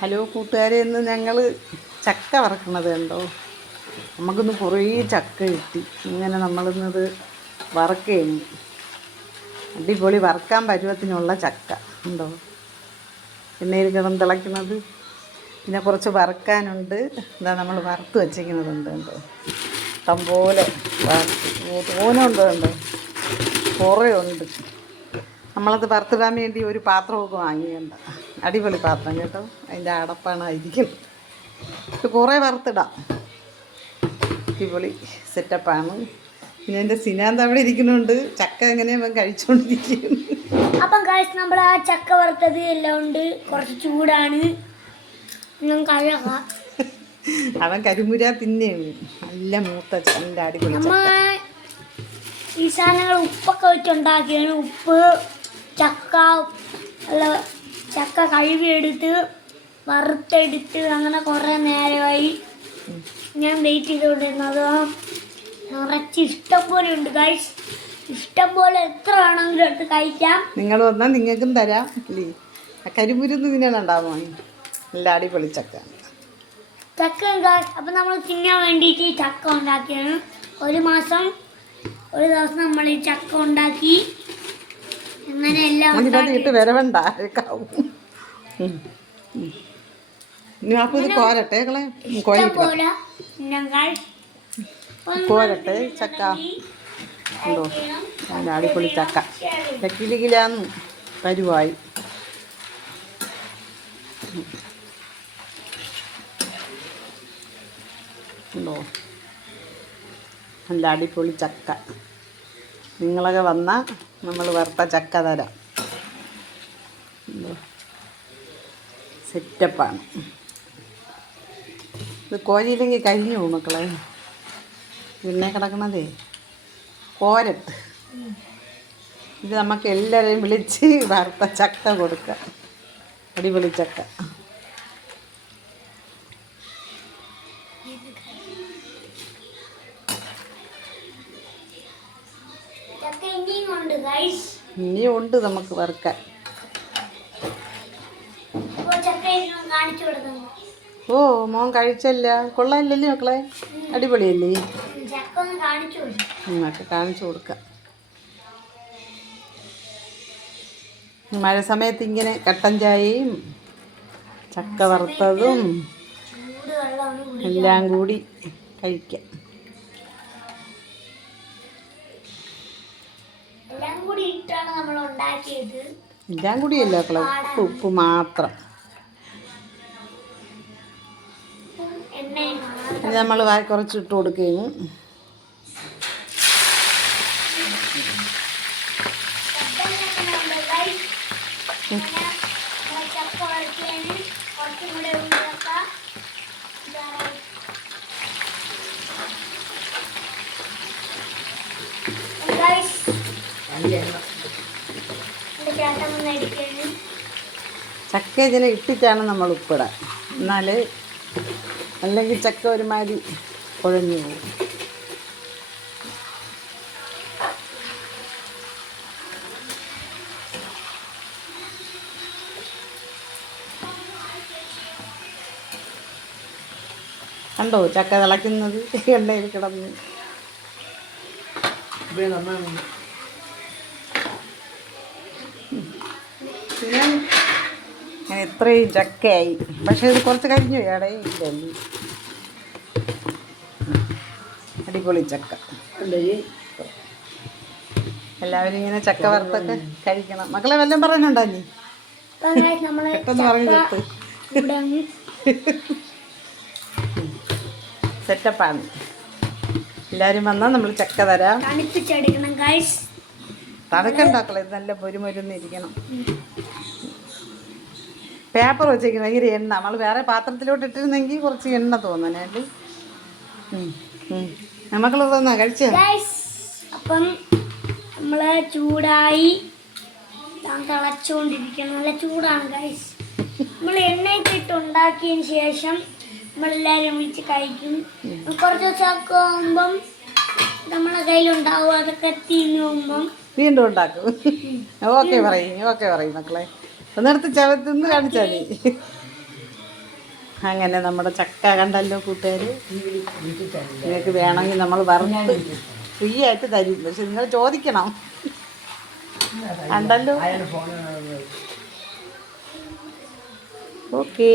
Hello കൂട്ടുകാരെ, ഇന്ന് ഞങ്ങൾ ചക്ക വറക്കുന്നത് കണ്ടോ. നമുക്കിന്ന് കുറേ ചക്ക കിട്ടി. ഇങ്ങനെ നമ്മളിന്നത് വറക്കുകയാണ്. അടിപൊളി വറക്കാൻ പരുവത്തിനുള്ള ചക്ക ഉണ്ടോ, എണ്ണയിൽ കിടന്ന് തിളയ്ക്കുന്നത്. പിന്നെ കുറച്ച് വറക്കാനുണ്ട്. ഇതാ നമ്മൾ വറുത്ത് വച്ചിരിക്കുന്നതുണ്ട് കണ്ടോ. ഇഷ്ടംപോലെ തോനുണ്ട് കണ്ടോ, കുറേ ഉണ്ട്. നമ്മളത് വറുത്തിടാൻ വേണ്ടി ഒരു പാത്രമൊക്കെ വാങ്ങിയുണ്ട്. അടിപൊളി പാത്രം കേട്ടോ, അതിൻ്റെ അടപ്പാണ് ആയിരിക്കുന്നത്. ഇത് കുറേ വറുത്തിടാം. അടിപൊളി സെറ്റപ്പാണ്. പിന്നെ എൻ്റെ സിനാന്ത് അവിടെ ഇരിക്കുന്നുണ്ട്. ചക്ക എങ്ങനെയാ കഴിച്ചുകൊണ്ടിരിക്കുന്നു. അപ്പം നമ്മൾ ആ ചക്ക വറുത്തത് എല്ലാം ഉണ്ട്. കുറച്ച് ചൂടാണ്. അവൻ കരിമുര തിന്നെയാണ്. നല്ല മൂത്ത നല്ല അടിപൊളി. ഈ സാധനങ്ങൾ ഉപ്പൊക്കെ വെച്ചുണ്ടാക്കിയാണ്. ഉപ്പ്, ചക്ക ചക്ക കഴുകിയെടുത്ത് വറുത്തെടുത്ത് അങ്ങനെ കുറേ നേരമായി ഞാൻ വെയിറ്റ് ചെയ്തുകൊണ്ടിരുന്നത്. നിറച്ച് ഇഷ്ടം പോലെ ഉണ്ട് ഗൈസ്. ഇഷ്ടം പോലെ എത്ര വേണമെങ്കിലും എടുത്ത് കഴിക്കാം. നിങ്ങൾ വന്നാൽ നിങ്ങൾക്കും തരാം അല്ലേ. കരിമുരുന്ന് തിന്നാനുണ്ടാവുമോ? നല്ല അടിപൊളി ചക്ക അപ്പം നമ്മൾ തിന്നാൻ വേണ്ടിയിട്ട് ചക്ക ഉണ്ടാക്കിയാണ്. ഒരു ദിവസം നമ്മൾ ഈ ചക്ക ഉണ്ടാക്കി. അങ്ങനെ എല്ലാം ഇട്ട് വരവണ്ട കോരട്ടെ കോരട്ടെ ചക്ക ഉണ്ടോ. നല്ല അടിപൊളി ചക്ക. കിലുകിലാന്ന് പരുവായി. ഉണ്ടോ നല്ല അടിപൊളി ചക്ക. നിങ്ങളൊക്കെ വന്നാൽ നമ്മൾ വറുത്ത ചക്ക തരാം. സെറ്റപ്പാണ്. ഇത് കോരിയില്ലെങ്കിൽ കരിഞ്ഞു പോകും മക്കളെ. പിന്നെ കിടക്കണതേ കോരട്ട്. ഇത് നമുക്ക് എല്ലാവരെയും വിളിച്ച് വറുത്ത ചക്ക കൊടുക്കാം. അടിപൊളി ചക്ക. ഇനിയും ഉണ്ട് നമുക്ക് വറുക്കാൻ. ഓ മോൻ കഴിച്ചല്ല, കൊള്ളാമില്ലല്ലേ മക്കളെ? അടിപൊളിയല്ലേ? നമുക്ക് കാണിച്ചു കൊടുക്കാം. മഴ സമയത്ത് ഇങ്ങനെ കട്ടൻ ചായയും ചക്ക വറുത്തതും എല്ലാം കൂടി കഴിക്കാം. എല്ലാം കൂടിയല്ല മക്കളെ, ഉപ്പ് മാത്രം. ഇത് നമ്മൾ കുറച്ച് ഇട്ട് കൊടുക്കുകയും ചക്ക ഇതിനെ ഇട്ടിട്ടാണ് നമ്മൾ ഉപ്പിടാൻ. എന്നാൽ അല്ലെങ്കിൽ ചക്ക ഒരുമാതിരി കുഴഞ്ഞു പോകും. കണ്ടോ ചക്ക തിളയ്ക്കുന്നത് എണ്ണയിൽ കിടന്ന്. പിന്നെ ഞാൻ ഇത്രയും ചക്കയായി. പക്ഷേ ഇത് കുറച്ച് കരിഞ്ഞു പോയാടേ. ഇല്ലല്ലേ, അടിപൊളി ചക്ക. എല്ലാവരും ഇങ്ങനെ ചക്ക വറുത്തൊക്കെ കഴിക്കണം. മക്കളെ വല്ലതും പറയാനുണ്ടോ? നീ പെട്ടെന്ന് പറഞ്ഞു കൊടുത്ത്. സെറ്റപ്പാണ്. എല്ലാവരും വന്നാൽ നമ്മൾ ചക്ക തരാം. തണുക്കണ്ടാക്കളെ, ഇത് നല്ല പൊരുമൊരുന്നിരിക്കണം. പേപ്പർ വെച്ചേക്കണം. ഈ എണ്ണ നമ്മൾ വേറെ പാത്രത്തിലോട്ട് ഇട്ടിരുന്നെങ്കിൽ കുറച്ച് എണ്ണ തോന്നണേ. മക്കൾ തന്നാ കഴിച്ച. അപ്പം നമ്മൾ ചൂടായി തിളച്ചുകൊണ്ടിരിക്കണം. നല്ല ചൂടാണ് ഗൈസ്. നമ്മൾ എണ്ണയൊക്കെ ഇട്ട് ഉണ്ടാക്കിയതിന് ശേഷം നമ്മളെല്ലാവരും വിളിച്ച് കഴിക്കും. കുറച്ച് ദിവസമൊക്കെ ആകുമ്പം നമ്മളെ കയ്യിലുണ്ടാവും. അതൊക്കെ തീർന്നു പോകുമ്പം വീണ്ടും ഉണ്ടാക്കും. ഓക്കെ പറയും മക്കളെ. ഒന്നെടുത്ത് ചവത്തിന്ന് കാണിച്ചാൽ മതി. അങ്ങനെ നമ്മുടെ ചക്ക കണ്ടല്ലോ കൂട്ടുകാർ. നിങ്ങൾക്ക് വേണമെങ്കിൽ നമ്മൾ വറുത്ത് ഫ്രീ ആയിട്ട് തരും. പക്ഷെ നിങ്ങൾ ചോദിക്കണം. കണ്ടല്ലോ. ഓക്കേ.